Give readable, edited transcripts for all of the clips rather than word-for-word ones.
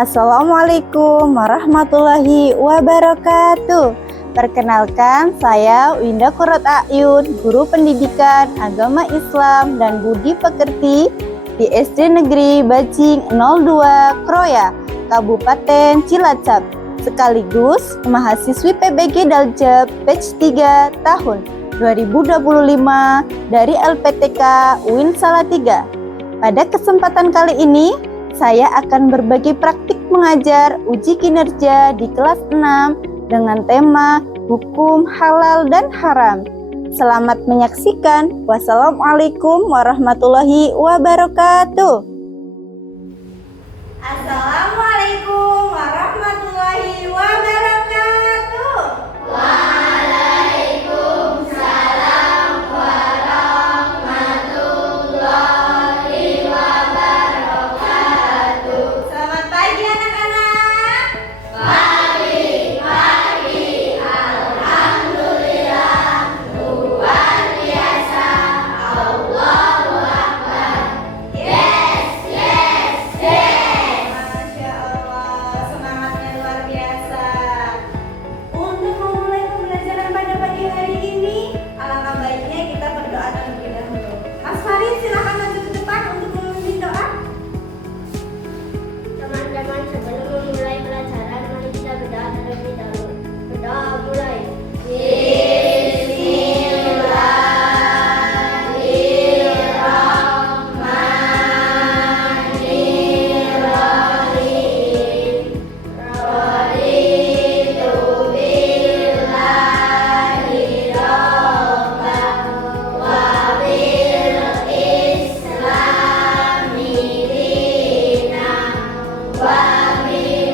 Assalamualaikum warahmatullahi wabarakatuh. Perkenalkan, saya Winda Qurrat Ayun, Guru Pendidikan Agama Islam dan Budi Pekerti di SD Negeri Bajing 02 Kroya, Kabupaten Cilacap, sekaligus mahasiswi PBG Daljab Batch 3 tahun 2025 dari LPTK UIN Salatiga. Pada kesempatan kali ini, saya akan berbagi praktik mengajar uji kinerja di kelas 6 dengan tema hukum halal dan haram. Selamat menyaksikan. Wassalamualaikum warahmatullahi wabarakatuh. Assalamualaikum warahmatullahi wabarakatuh. Waalaikumsalam warahmatullahi wabarakatuh. Selamat pagi anak-anak. Pagi, alhamdulillah, luar biasa, Allahu Akbar. Yes. Masya Allah, semangatnya luar biasa. Untuk memulai pembelajaran pada pagi hari ini, alangkah baiknya kita berdoa terlebih dahulu. Mas Farid, silakan maju ke depan untuk memimpin doa. Teman-teman, sebelum memulai pelajaran, mari kita berdoa terlebih dahulu. Berdoa mulai. Bismillahirrahmanirrahim. Raditu billahi rabban wa bil islami dinan wa bi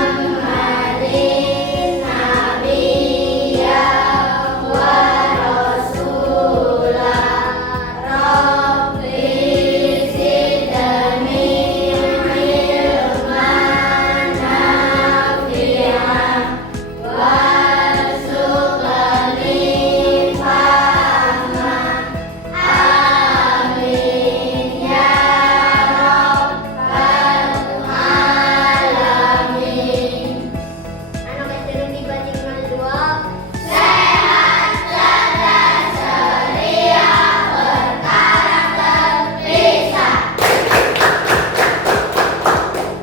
Muhammadin nabiyyan wa rasulah. Rabbi zidni ilman nafi'an warzuqni fahman. Amin ya rabbal alamin. Anak SD di Bajing 02 sehat, cerdas, ceria, berkarakter, bisa.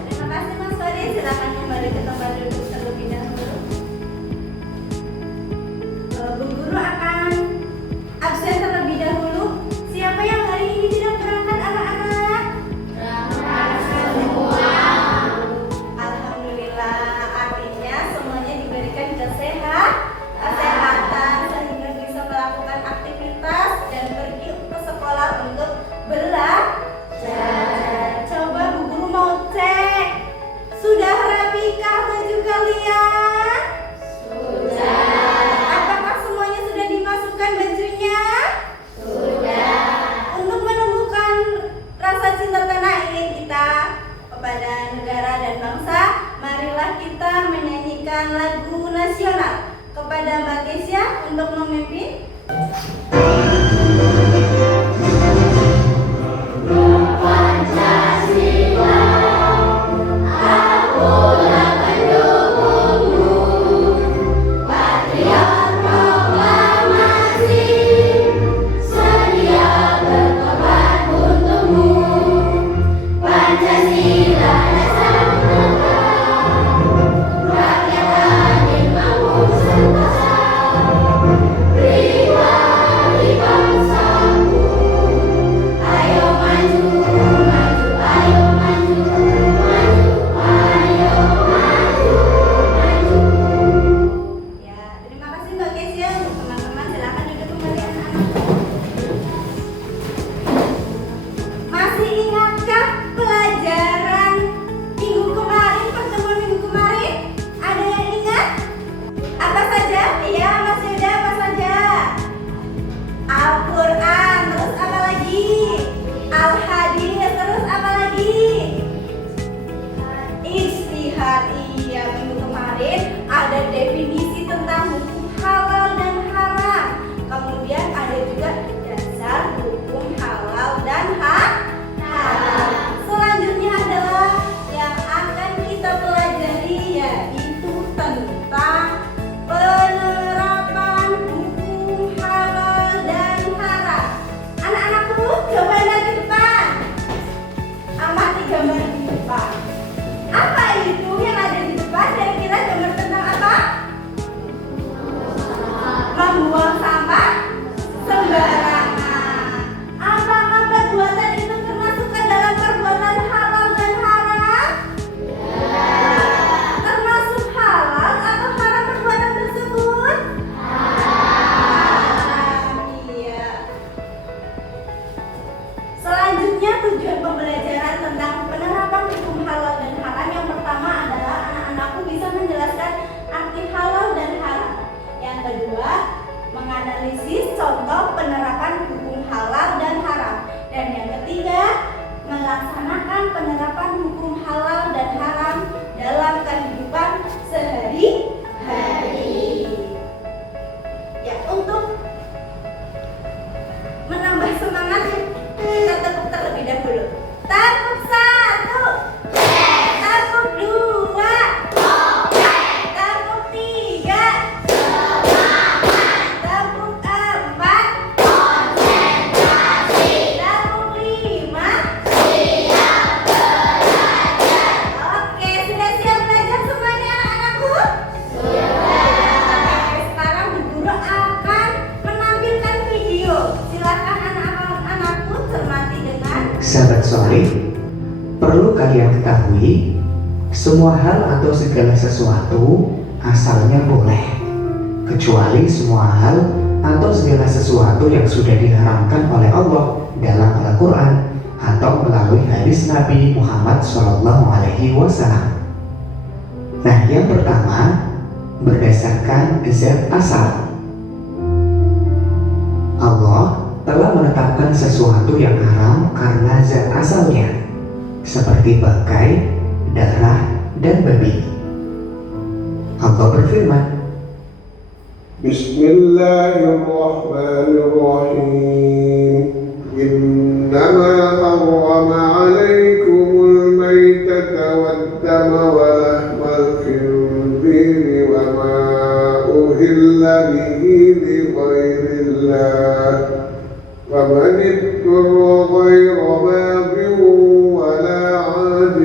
Terima kasih Mas Farid, silakan kembali ke tempat duduk terlebih dahulu. Bu Guru akan absen terlebih dahulu. Siapa yang hari ini tidak berangkat anak-anak? Alhamdulillah, artinya semuanya diberikan kesehatan sehingga bisa melakukan aktivitas dan pergi ke sekolah untuk belajar. Coba Bu Guru mau cek, sudah rapikah baju kalian? Apakah semuanya sudah dimasukkan bajunya? Untuk menumbuhkan rasa cinta tanah air kita kepada negara dan bangsa, marilah kita menyanyikan lagu nasional. Kepada Mbak Kesia untuk memimpin. Pancasila, akulah pendukungmu. Patriot proklamasi, sedia berkorban untukmu. Pancasila dasar negara, rakyat adil makmur sentosa. Pribadi bangsaku, ayo maju, ayo maju, ayo maju. Ya, terima kasih Mbak Kesia. Untuk teman-teman silakan duduk kembali anak-anak. Masih ingatkah pelajaran minggu kemarin, pertemuan minggu kemarin? Ada yang ingat? Apa saja? Iya, Mas Yuda, apa saja? Al-Quran, terus apa lagi? Al-Hadis, terus apa lagi? Ijtihad. Iya, minggu kemarin ada definisi tentang hukum halal dan haram. Kemudian ada juga dasar hukum halal dan haram. Selanjutnya adalah yang saleh, perlu kalian ketahui, semua hal atau segala sesuatu asalnya boleh, kecuali semua hal atau segala sesuatu yang sudah diharamkan oleh Allah dalam Al-Quran atau melalui hadis Nabi Muhammad SAW. Nah, yang pertama, berdasarkan zat asal. Allah telah menetapkan sesuatu yang haram karena zat asalnya, seperti bangkai, darah, dan babi. Allah berfirman, Bismillahirrahmanirrahim. Innama harrama alaikumul maytata waddama wa lahmal khinziri wa ma uhilla bihi li ghairillah. فمن اضطر غير باغ ولا عاد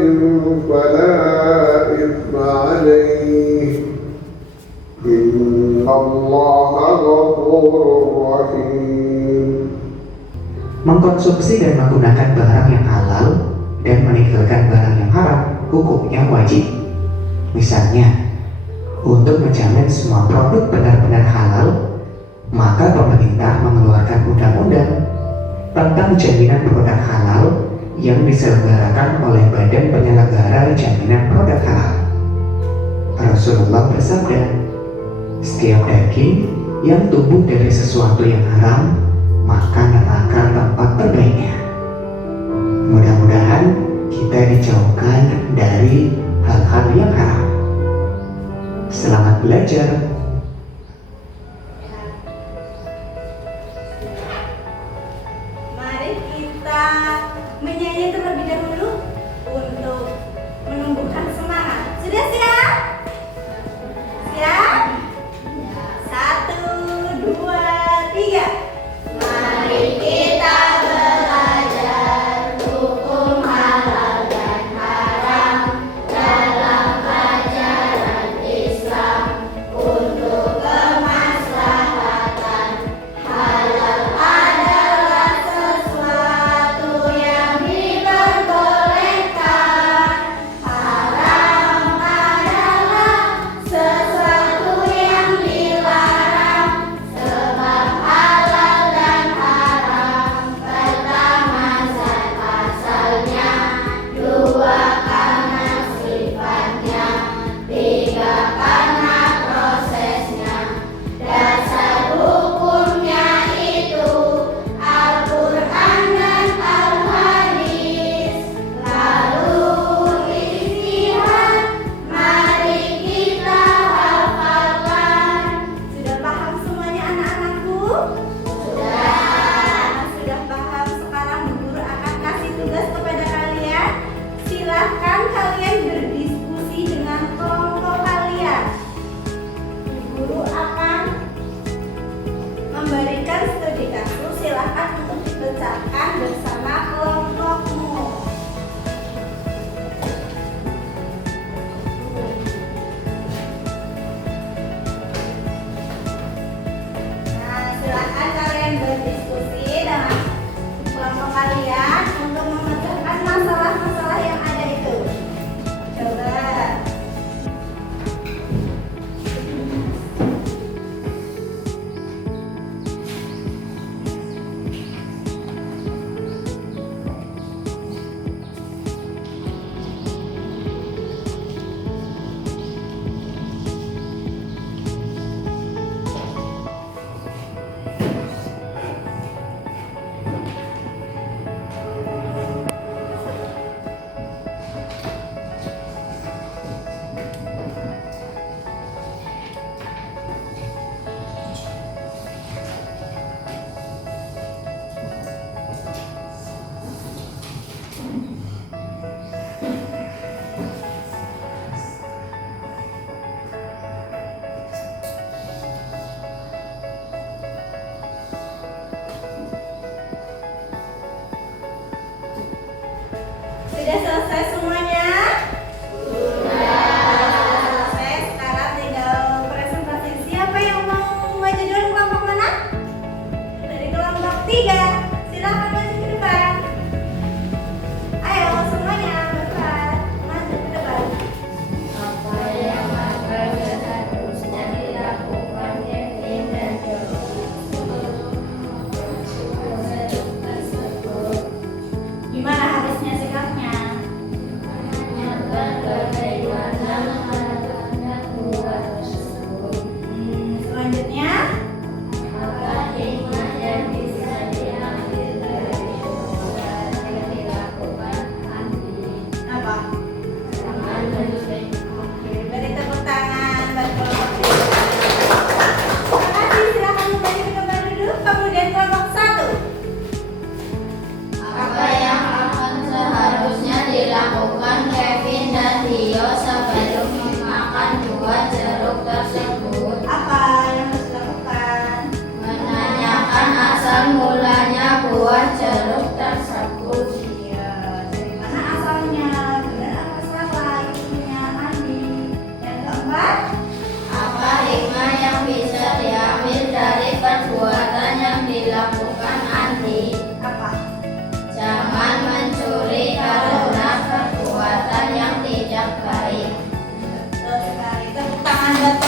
فلا إثم عليه إن الله غفور رحيم. Mengkonsumsi dan menggunakan barang yang halal dan meninggalkan barang yang haram hukumnya wajib. Misalnya, untuk menjamin semua produk benar-benar halal, maka pemerintah mengeluarkan undang-undang tentang jaminan produk halal yang diselenggarakan oleh Badan Penyelenggara Jaminan Produk Halal. Rasulullah bersabda, setiap daging yang tumbuh dari sesuatu yang haram, maka neraka tempat terbaiknya. Mudah-mudahan kita dijauhkan dari hal-hal yang haram. Selamat belajar. Mari kita menyanyi terlebih dahulu untuk menumbuhkan semangat. Sudah siap? Siap? 1, 2, 3. Mari kita belajar hukum halal dan haram dalam ajaran Islam untuk kemaslahatan. Halal adalah sesuatu yang diperbolehkan, haram adalah sesuatu yang dilarang. Sebab halal dan haram pertama zat asalnya, dua karena sifatnya, tiga karena prosesnya. Dasar hukumnya itu Al-Quran dan Al-Hadis. Lalu ijtihad, mari kita hafalkan. Sudah paham semuanya anak-anakku? Sudah paham. Sekarang Bu Guru akan kasih tugas kepada kalian. Silahkan kalian berdiskusi dengan kelompok kalian.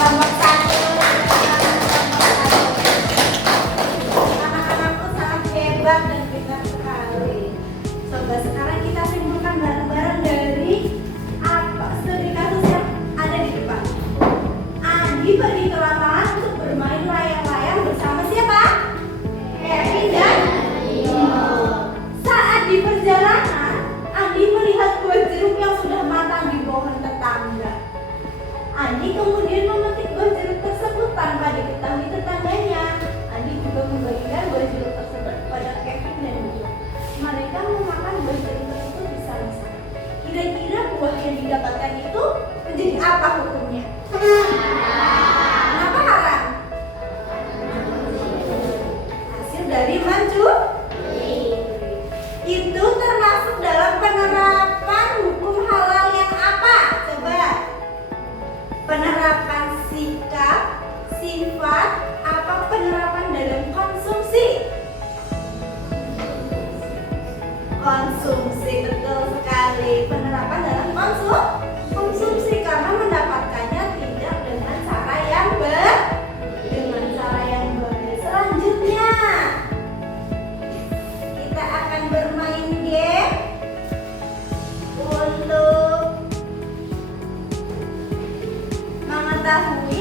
Kelompok satu. Anak-anakku sangat hebat dan pintar sekali. Coba sekarang kita simpulkan bareng-bareng dari apa studi kasus yang ada di depan. Andi pergi ke lapangan untuk bermain layang-layang bersama siapa? Kevin dan saat di perjalanan, Andi melihat buah jeruk yang sudah matang di pohon tetangga. Andi kemudian memetik buah jeruk tersebut tanpa diketahui tetangganya. Andi juga membagikan buah jeruk tersebut kepada Kevin dan Gio. Mereka memakan buah jeruk tersebut bersama-sama. Kira-kira buah yang didapatkan itu menjadi apa hukumnya? Kenapa haram? Hasil dari mencuri. Itu termasuk dalam penerapan hukum halal yang apa? Coba. Penerapan sikap, sifat, apa penerapan dalam konsumsi? Konsumsi, betul sekali. Penerapan dalam konsumsi karena mendapatkannya tidak dengan cara yang baik. Selanjutnya kita akan bermain game untuk mengetahui